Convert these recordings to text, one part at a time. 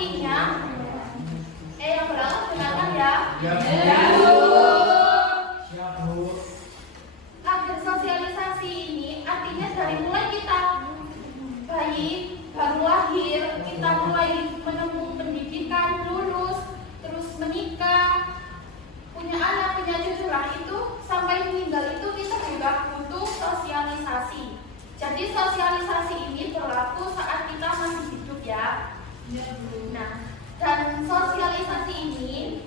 artinya yang berangkat dengarkan ya. Agen sosialisasi ini artinya dari mulai kita bayi baru lahir, kita mulai menempuh pendidikan, lulus, terus menikah, punya anak, punya cucu, itu sampai meninggal itu kita juga butuh sosialisasi. Jadi sosialisasi ini berlaku saat kita masih hidup ya. Nah, dan sosialisasi ini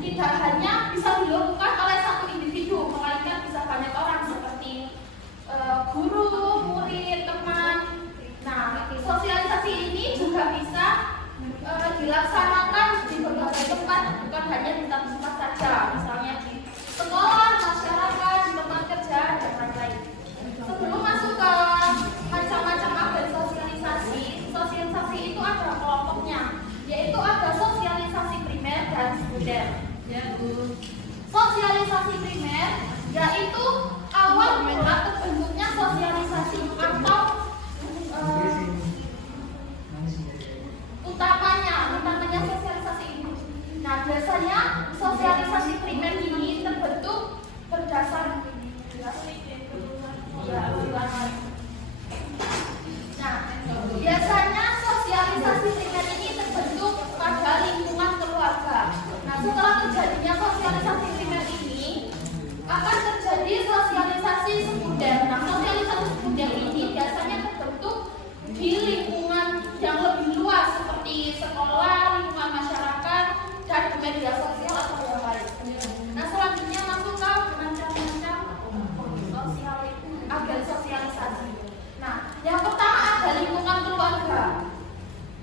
tidak hanya bisa dilakukan oleh satu individu, melainkan bisa banyak orang seperti guru, murid, teman. Nah, sosialisasi ini juga bisa dilaksanakan di berbagai tempat, bukan hanya di satu tempat saja, misalnya di sekolah, masyarakat, di tempat kerja, dan lain-lain. Sebelum masuk ke macam-macam agen sosialisasi, sosialisasi itu ada kelompoknya, yaitu ada sosialisasi primer dan sekunder. Sosialisasi primer yaitu awal mula terbentuknya sosialisasi atau utamanya sosialisasi ini. Nah, biasanya sosialisasi primer ini terbentuk berdasar biasanya sosialisasi primer ini terbentuk pada lingkungan keluarga. Nah, setelah terjadinya sosialisasi primer ini akan terjadi sosialisasi sekunder. Nah, sosialisasi sekunder ini biasanya terbentuk di lingkungan yang lebih luas seperti sekolah, lingkungan masyarakat, dan di media sosial atau yang lain. Nah, selanjutnya masuk ke macam-macam agen sosialisasi. Nah, yang pertama ada lingkungan keluarga.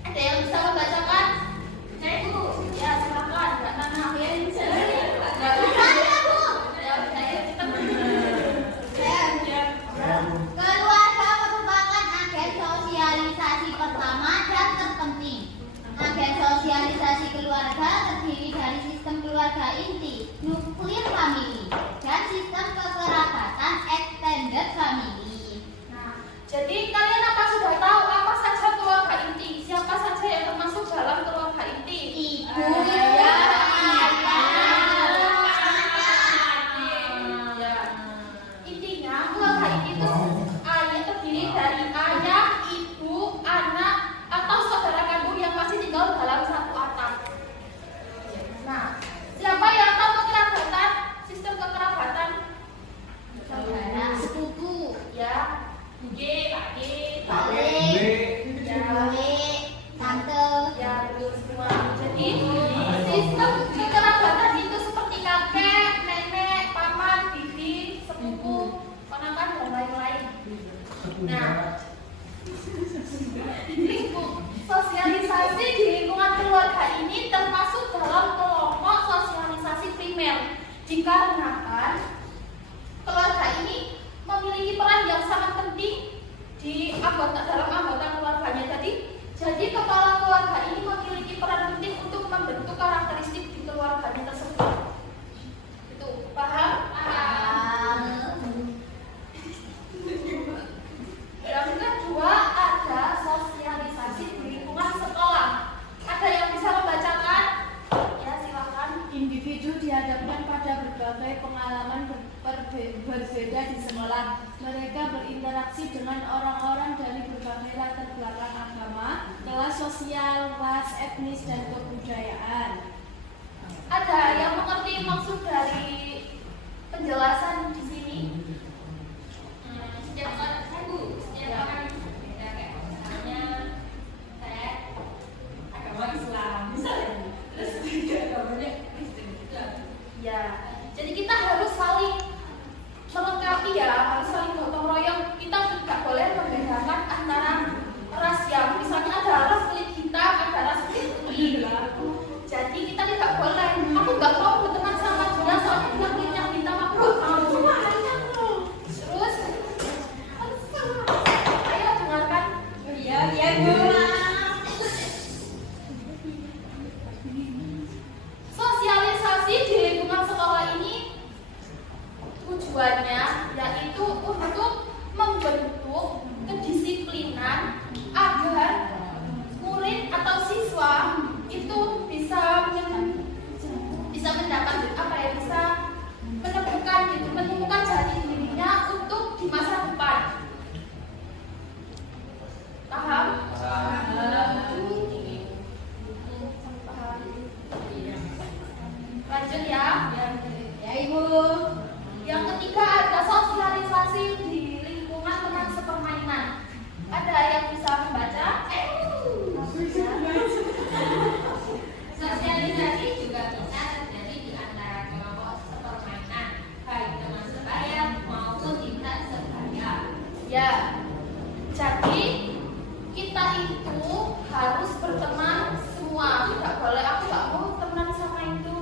Ada yang bisa membacakan? Saya dulu. Ya, silakan. Mbak Nana. Keluarga merupakan agen sosialisasi pertama dan terpenting. Agen sosialisasi keluarga terdiri dari sistem keluarga inti, nuklir family, dan sistem kekerabatan extended family. Nah, jadi kalian apa sudah tahu apa saja keluarga inti? Siapa saja yang termasuk dalam keluarga inti? Ibu, Intinya keluarga inti itu terdiri dari ayah, ibu, anak, atau saudara kandung yang masih tinggal dalam satu atap. Nah, siapa yang tahu kekerabatan? Sistem kekerabatan? saudara, sepupu, Ya, G, Pak G, Bule, tante, ya betul semua. Jadi sistem kekerabatan itu seperti kakek, nenek, paman, bibi, sepupu, ponakan dan lain-lain. Nah, sosialisasi di lingkungan keluarga ini termasuk dalam kelompok sosialisasi primer dikarenakan keluarga ini memiliki peran yang sangat penting di dalam anggota keluarganya tadi. Jadi kepala keluarga ini memiliki peran penting untuk membentuk karakteristik di keluarganya tersebut. Itu paham? Yang kedua ada sosialisasi di lingkungan sekolah. Ada yang bisa membacakan? Ya, silakan. Individu dihadapkan pada berbagai pengalaman berbeda di sekolah. Mereka berinteraksi dengan orang-orang dari berbagai latar belakang agama, kelas sosial, ras, etnis, dan kebudayaan. Ada yang mengerti maksud dari penjelasan di sini? Setiap orang beda, kayak misalnya saya agama Islam misalnya, terus juga agamanya Kristen gitu. Ya, jadi kita harus saling melengkapi ya, harus saling gotong royong. Kita tidak boleh membedakan antara ras yang misalnya ada ras kulit hitam, ada ras kulit putih. Jadi kita tidak boleh. Aku nggak mau berteman sama dia soalnya dia kulitnya hitam, aku nggak mau. mendapat apa ya, bisa menemukan jati dirinya untuk di masa depan. Paham? Lanjut ya. Ya Ibu. Yang ketiga ada sosialisasi di lingkungan teman sepermainan. Ada yang bisa membaca? Sosialisasi juga bisa terjadi di antara kelompok sepermainan, baik teman sebaya maupun tidak sebaya. Ya. Jadi kita itu harus berteman semua. Tidak boleh aku gak mau teman sama itu.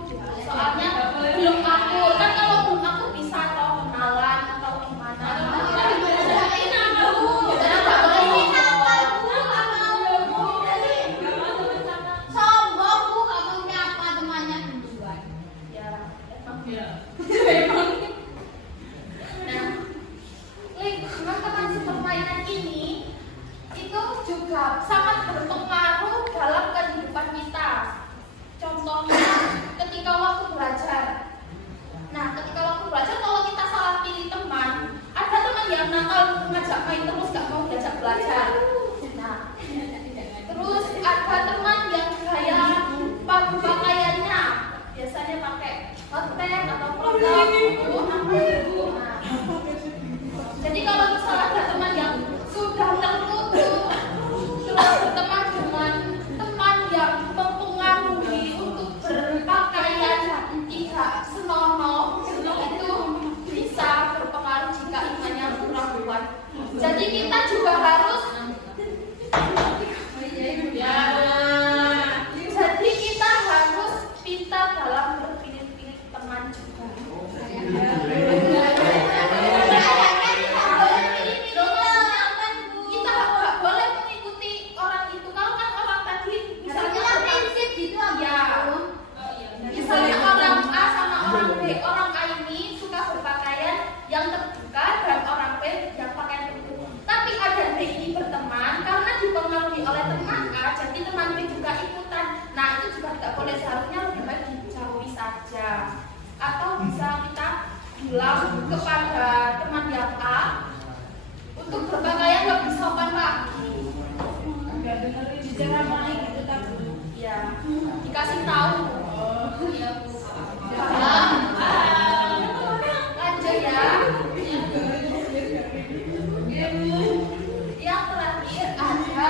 Soalnya belum aku. Kan kalau belum aku bisa atau kenalan atau gimana. Sombong Bu, gak mau nyapa temannya duluan. Nah, lingkungan teman sepermainan ini itu juga sangat berpengaruh dalam kehidupan kita. Contohnya ketika waktu belajar. Nah, ketika waktu belajar kalau kita salah pilih teman, ada teman yang nakal ngajak main terus gak mau diajak belajar. Nah, terus ada teman yang gaya pakaiannya biasanya pakai hotpants atau produk itu apa itu. Nah, jadi kalau misalnya ada teman yang sudah tertutup terus berteman dengan teman yang mempengaruhi untuk berpakaian tidak senonoh, itu bisa berpengaruh jika imannya kurang kuat. Jadi kita juga harus pintar dalam berpilih-pilih teman juga. Kita nggak boleh mengikuti orang itu. Kalau kan orang tadi misalnya prinsip gitu ya, misalnya orang A sama orang B, orang A ini suka berpakaian yang terbuka dan orang B yang pakaian tertutup. Tapi ada B ini berteman karena dipengaruhi oleh teman A, jadi teman B juga ikutan. Nah itu juga tidak boleh, seharusnya lebih baik dijauhi saja. Atau bisa kita bilang kepada teman yang A untuk berpakaian lebih sopan lagi. Enggak dengerin diceramai gitu tak Bu. Ya, dikasih tahu. Paham? Lanjut ya. Yang terakhir ada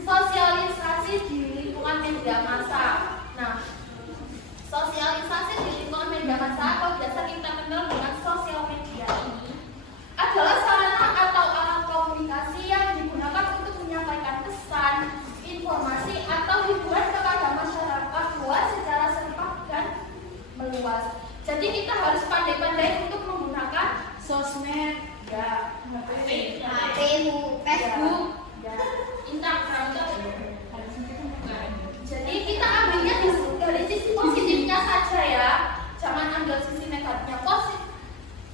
sosialisasi di lingkungan media massa. Nah, sosialisasi di lingkungan media massa atau biasa kita kenal dengan sosial media ini adalah sarana atau alat komunikasi yang digunakan untuk menyampaikan pesan, informasi atau hiburan kepada masyarakat luas secara serempak dan meluas. Jadi kita harus pandai-pandai untuk menggunakan Sosmed, ya, HP Bu, Facebook. ya, Instagram. Jadi kita ambilnya dari sisi positifnya saja ya, jangan ambil sisi negatifnya.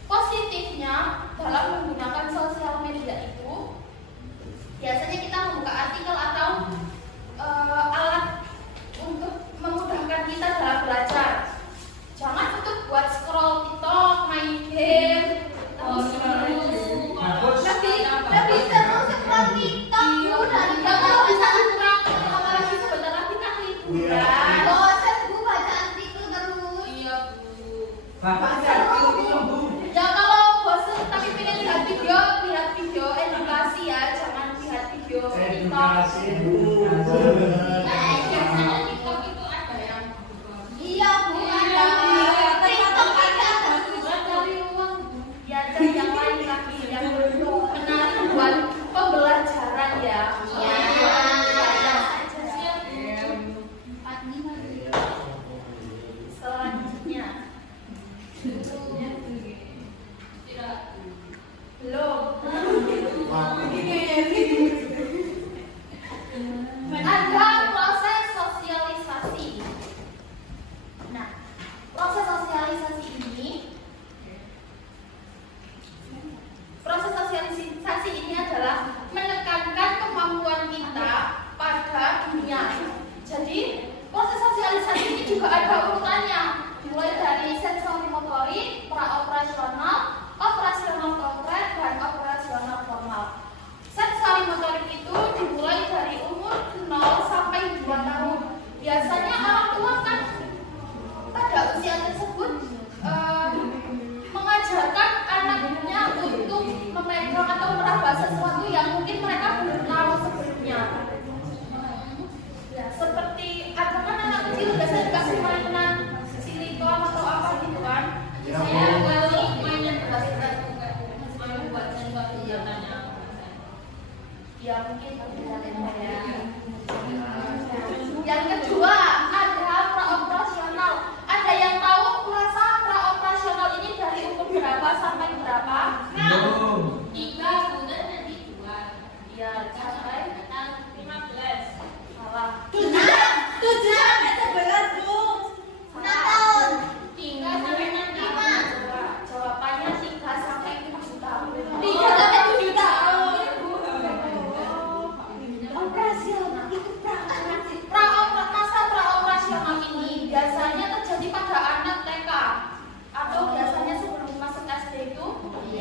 Positifnya dalam menggunakan sosial media itu, biasanya kita membuka artikel atau alat untuk memudahkan kita dalam belajar. Jangan untuk buat scroll TikTok, main game, Lebih seru scroll TikTok Bu daripada kalau bisa kurang, apalagi sebentar lagi kan liburan. bosan Bu baca artikel terus. Iya Bu. Bapak Ya kalau bosan tapi pengen lihat video edukasi ya, jangan lihat video TikTok. Biasanya TikTok itu ada yang Iya Bu, ada TikTok ada. dari uang, ya cari yang lain lagi yang menarik buat pembelajaran ya. Selanjutnya belum ada tersebut mengajarkan anaknya untuk memegang atau meraba sesuatu yang mungkin mereka belum tahu sebelumnya. Ya, seperti ada kan anak kecil biasanya dikasih mainan silikon atau apa gitu kan. Saya kalau mainan beras-beras mau buat sensor senjatanya. Ya mungkin ya. Yang kedua ada praoperasional. Ada yang tahu merasa praoperasional ini dari umur berapa sampai berapa? 3 bulan nanti 2. Ya sampai 15. salah. 7 sampai 11 Bu. 6 tahun. 3 sampai 6. Jawabannya 3 sampai 7 tahun. 3 sampai 7 tahun. Operasional itu masa praoperasional ini biasanya terjadi pada anak TK atau biasanya sebelum masuk SD itu.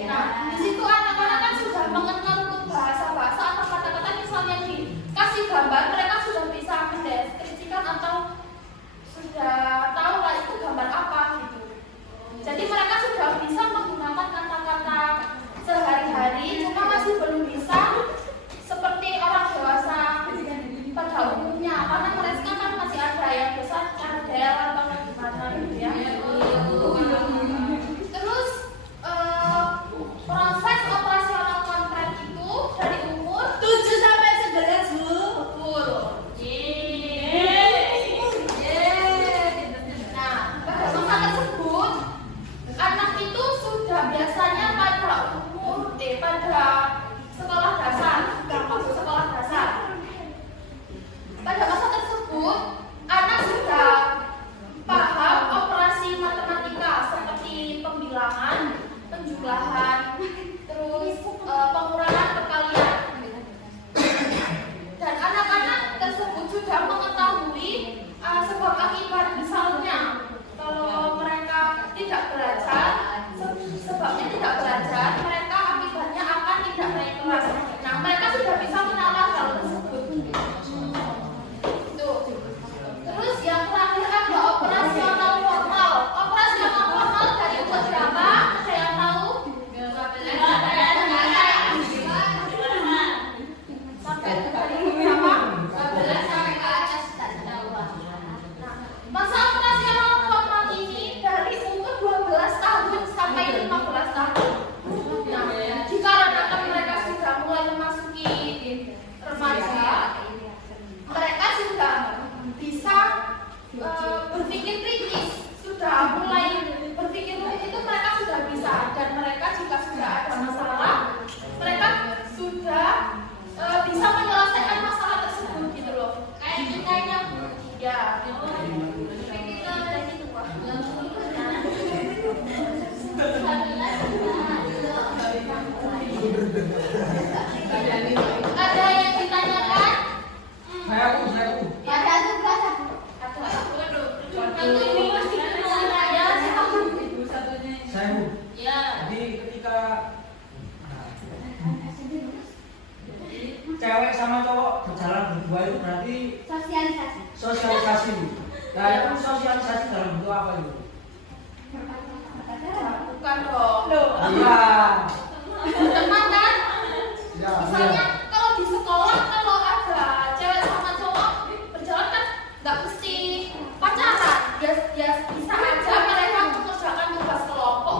Nah, di situ anak-anak kan sudah mengenal bahasa-bahasa atau kata-kata misalnya dikasih gambar mereka sudah bisa mendeskripsikan atau sudah tahu lah itu gambar apa gitu. Jadi mereka sudah bisa menggunakan kata-kata sehari-hari, cuma masih belum bisa seperti orang dewasa pada umumnya, karena mereka kan masih ada yang biasa cadel atau gimana gitu ya. Terus proses operasional kontrak itu dari umur 7 sampai 11 Bu. betul. Nah, pada masa tersebut anak itu sudah biasanya pada sekolah dasar, masuk sekolah dasar. Pada masa tersebut anak sudah paham operasi matematika seperti pembilangan, penjumlahan, terus pengurangan, perkalian. Dan anak-anak tersebut sudah mengetahui sebab akibat, misalnya kalau mereka tidak belajar, sebabnya tidak belajar, mereka akibatnya akan tidak naik kelas. Nah, mereka sudah bisa menalar hal tersebut. Tuh. Terus yang terakhir ada operasional formal. Operasional formal dari umur berapa? Ada yang tahu? Sampai dari umur berapa? 12 sampai ke atas tak tahu. Masa operasional formal ini dari umur 12 tahun sampai 15 tahun. Nah, dikarenakan mereka sudah mulai memasuki remaja, mereka sudah bisa berpikir kritis, sudah mulai berpikir rumit itu mereka sudah bisa, dan mereka jika sudah ada masalah, mereka sudah bisa menyelesaikan masalah tersebut gitu loh. Kayak kita yang Ya. Ada yang ditanyakan? Saya Bu. Ada tugas aku. Itu ini pasti ya siapa? Saya Bu. ya Jadi ketika cewek sama cowok berjalan berdua itu berarti Sosialisasi. sosialisasi Bu. Nah itu sosialisasi dalam bentuk apa itu? Bukan dong. Iya. Teman kan? Ya, Misalnya kalau di sekolah kalau ada cewek sama cowok berjalan kan nggak mesti pacaran. Ya bisa aja mereka mengerjakan tugas kelompok.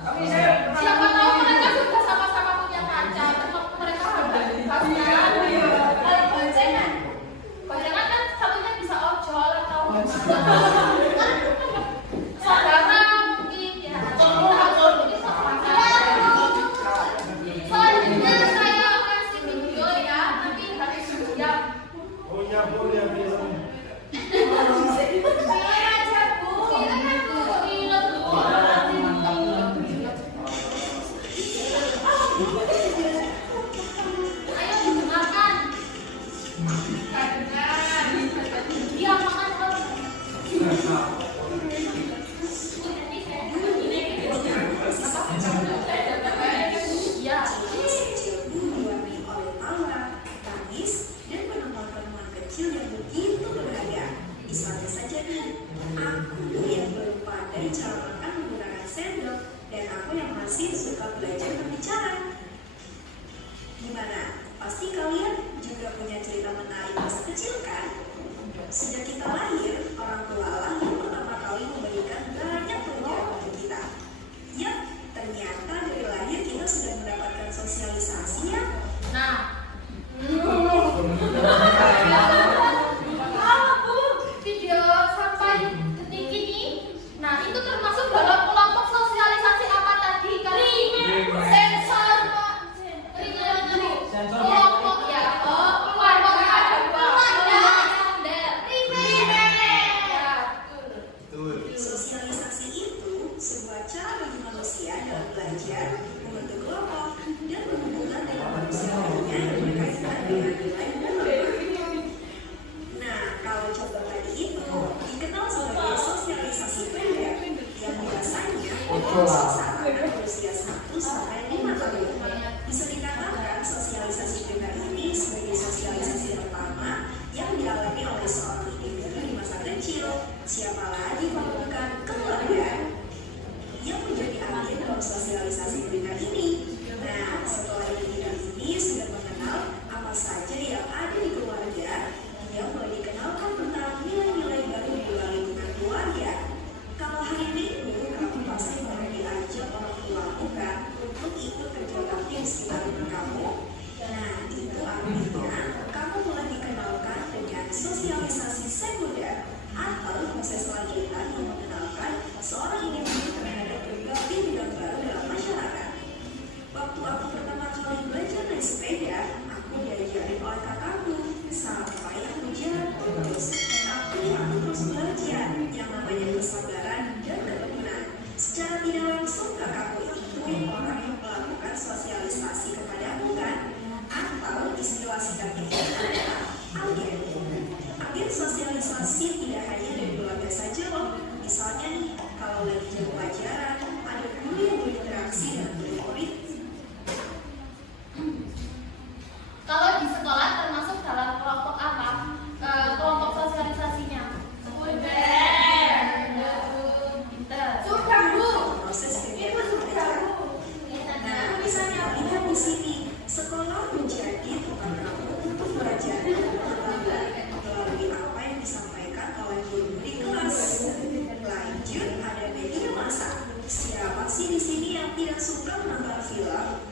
Tapi saya Siapa tahu mereka sudah sama-sama punya pacar, mereka ada tugasnya. Kalau boncengan kan satunya bisa ojol atau saudara mungkin ya. Selanjutnya saya kasih video ya, tapi harus diam. Oh iya boleh bisa. Silakan aja Bu, silakan Bu, silakan Bu. Ayo didengarkan. Diam makan terus. Ya. Gimana? Pasti kalian juga punya cerita menarik masa kecil kan? Sejak kita lahir, orang tua lah yang pertama kali memberikan banyak pelajaran untuk kita. Yap, ternyata dari lahir kita sudah mendapatkan sosialisasi ya. Nah, video sampai detik ini, nah itu termasuk dalam kelompok sosialisasi apa tadi? Sensor, kelompok ya. Kelompok ada Sosialisasi itu sebuah cara bagi manusia dalam belajar, membentuk kelompok, dan berhubungan dengan manusia lainnya yang berkaitan dengan nilai dan norma. Nah, kalau contoh tadi itu dikenal sebagai sosialisasi pendek yang biasanya saat anak berusia 1 sampai 5 tahun. Bisa dikatakan sosialisasi pendek ini sebagai sosialisasi pertama yang dialami oleh seorang individu di masa kecil. Siapa lagi kalau bukan keluarga yang menjadi agen dalam sosialisasi pendek ini. Nah, setelah individu ini sudah mengenal apa saja yang ada di keluarga, dia mulai dikenalkan tentang nilai-nilai baru di dalam lingkungan keluarga. Kalau hari Minggu, kamu pasti mulai diajak orang tuamu kan untuk ikut kerja bakti di sekitar rumah kamu. Nah, itu artinya kamu mulai dikenalkan dengan sosialisasi sekunder atau proses lanjutan yang mengenalkan seorang individu terhadap berbagai bidang baru dalam masyarakat. Waktu aku pertama kali belajar naik sepeda, aku diajarin oleh kakakku sampai aku jatuh terus. Tapi aku terus belajar yang namanya kesabaran dan ketekunan. Secara tidak langsung kakakku itu orang yang melakukan sosialisasi kepadaku kan? Atau istilah singkatnya adalah agen. Agen sosialisasi tidak hanya dari keluarga saja loh. Misalnya nih, kalau lagi jam pelajaran, ada guru yang berinteraksi dengan murid-murid. kalau di sekolah termasuk dalam kelompok apa? Kelompok sosialisasinya? Proses kegiatan belajar. Nah, bisa kita lihat di sini, sekolah menjadi tempat kamu untuk belajar dan berkembang melalui apa yang disampaikan oleh guru di kelas. Lanjut, ada media massa. Siapa sih di sini yang tidak suka menonton film?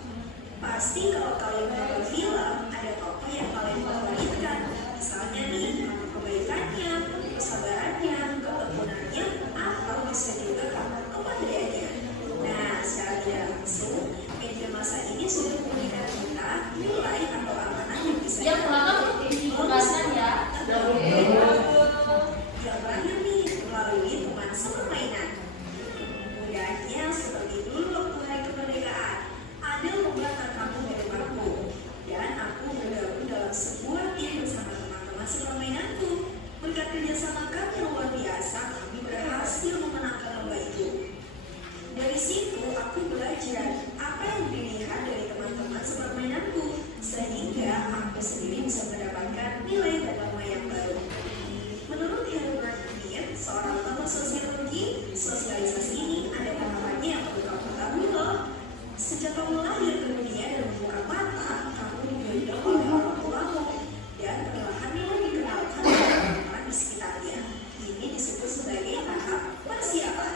Pasti kalau kalian menonton film, ada tokoh yang kalian favoritkan. Misalnya nih, kebaikannya, kesabarannya, ketekunannya, atau bisa juga karena kepandaiannya. Nah, secara tidak langsung, media massa ini sudah memberikan kita nilai atau amanah yang bisa Yang belakang digunakan ya. yang terakhir nih, melalui teman sepermainan. Mudahnya seperti dulu waktu hari kemerdekaan, ada beberapa kampung dari aku, dan aku bergabung dalam sebuah tim bersama teman-teman sepermainanku. Berkat kerjasama kami yang luar biasa, kami berhasil memenangkan lomba itu. Dari situ aku belajar apa yang dilihat dari teman-teman sepermainanku, sehingga aku sendiri bisa mendapatkan nilai dan norma yang baru. Menurut Herbert Mead, seorang tokoh sosiologi, sosialisasi ini ada tahapannya yang perlu kamu ketahui loh. Sejak kamu lahir ke dunia dan membuka mata, kamu digendong oleh orang tuamu dan perlahan mulai dikenalkan oleh orang di sekitarnya. Ini disebut sebagai tahap persiapan.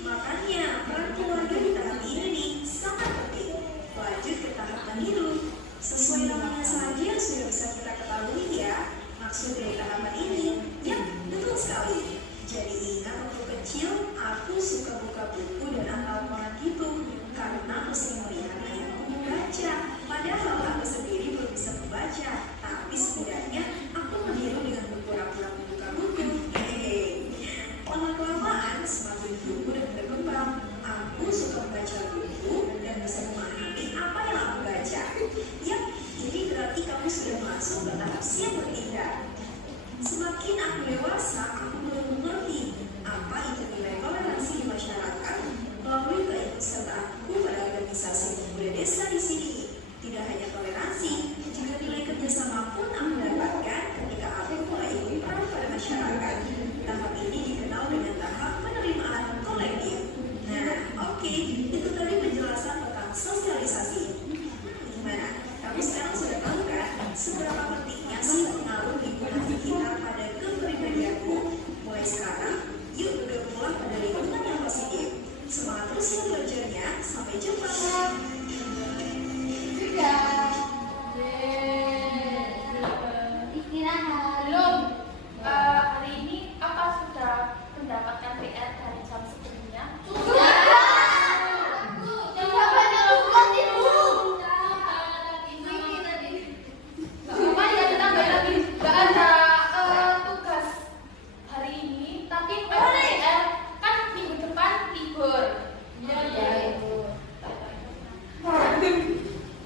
Makanya peran keluarga di tahap ini nih sangat penting. Lanjut ke tahap meniru. Sesuai namanya saja sudah bisa kita ketahui ya. Maksud dari tahapan ini, ya betul sekali. Jadi ingat waktu kecil, aku suka buka buku dan hafal koran gitu. Karena aku sering melihat ayahku membaca. Padahal aku sendiri belum bisa membaca. Tapi setidaknya aku meniru dengan berpura-pura membuka buku. Lama-kelamaan semakin tumbuh dan berkembang. Aku suka membaca buku dan bisa memahami apa yang aku baca. Ya, ini berarti kamu sudah masuk ke tahap siap bertindak. Semakin aku dewasa, aku mulai mengerti apa itu nilai toleransi di masyarakat melalui keikutsertaanku pada organisasi pemuda desa di sini. Tidak hanya toleransi, juga nilai kerjasama pun aku dapatkan ketika aku mulai ikut peran pada masyarakat. Tahap ini dikenal dengan tahap penerimaan kolektif. Nah, oke, itu tadi penjelasan tentang sosialisasi. Gimana?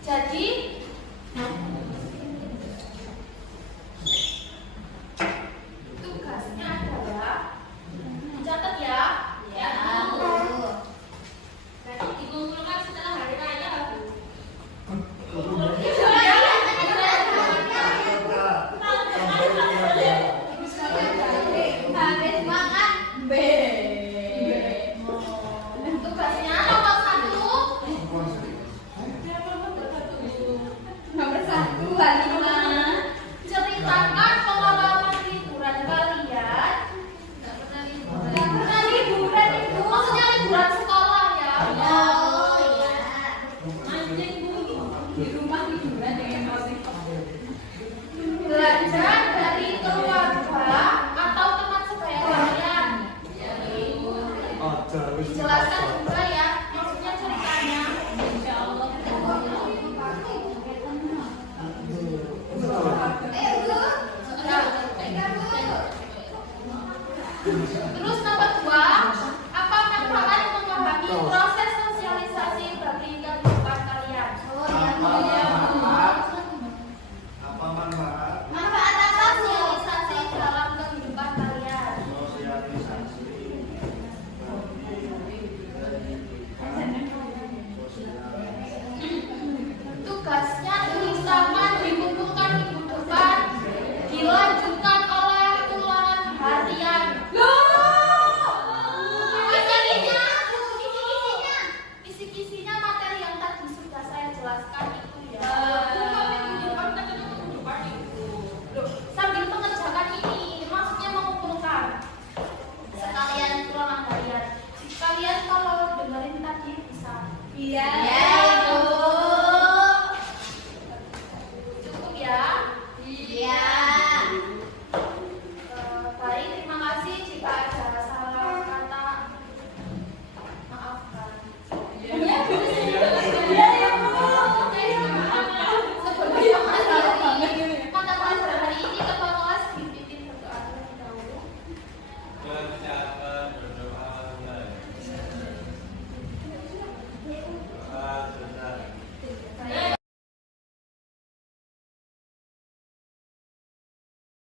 Jadi tugasnya adalah catat ya. Ya. Berarti dikumpulkan setelah hari raya, Bu. Habis makan B. Tugasnya nomor 1. Nomor 1 Halima. Ceritakan pengalaman liburan kalian. Nggak pernah Nggak pernah liburan itu maksudnya liburan sekolah ya. Oh iya. Anjing, Bu. Di rumah liburan dengan masih